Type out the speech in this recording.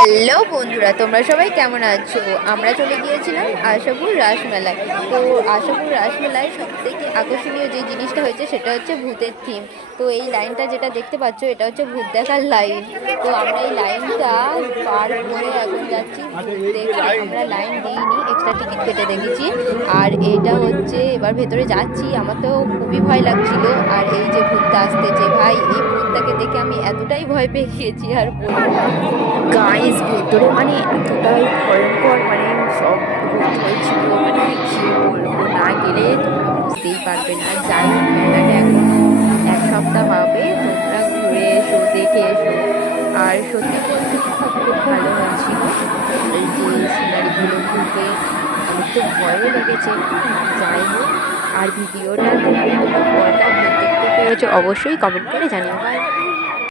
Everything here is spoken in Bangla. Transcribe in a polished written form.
হ্যালো বন্ধুরা, তোমরা সবাই কেমন আছো? আমরা চলে গিয়েছিলাম আশাপুর রাসমেলায়। তো আশাপুর রাসমেলায় সব থেকে আকর্ষণীয় যে জিনিসটা হয়েছে সেটা হচ্ছে ভূতের থিম। তো এই লাইনটা যেটা দেখতে পাচ্ছ এটা হচ্ছে ভূত দেখার লাইন। তো আমরা এই লাইনটা পার করে এখন যাচ্ছি ভূত দেখতে। আমরা লাইন দিইনি, এক্সট্রা টিকিট কেটে দেখেছি। আর এটা হচ্ছে এবার ভেতরে যাচ্ছি, আমার তো খুবই ভয় লাগছিল। আর এই যে ভূতটা আসতেছে, ভাই এই ভূতটাকে দেখে আমি এতটাই ভয় পেয়ে গিয়েছি আর বলবো না। গাইস ভেতরে মানে এতটাই ভয়ঙ্কর, মানে সব ভূত হয়েছিল, মানে কি বলবো, না গেলে তোমরা বুঝতেই পারবে না। যাই হোক, মেলাটা এখনো 1 সপ্তাহ পাবে, তোমরা ঘুরে এসো, দেখে এসো। আর সত্যি বলতে খুব খুব ভালো হয়েছিল এই যে সিনারিগুলো ঘুরতে। আমার তো ভয়ও লেগেছে। যাই হোক, আর ভিডিওটা তোমরা কটা ভূত দেখতে পেরেছো অবশ্যই কমেন্ট করে জানিও। বাই।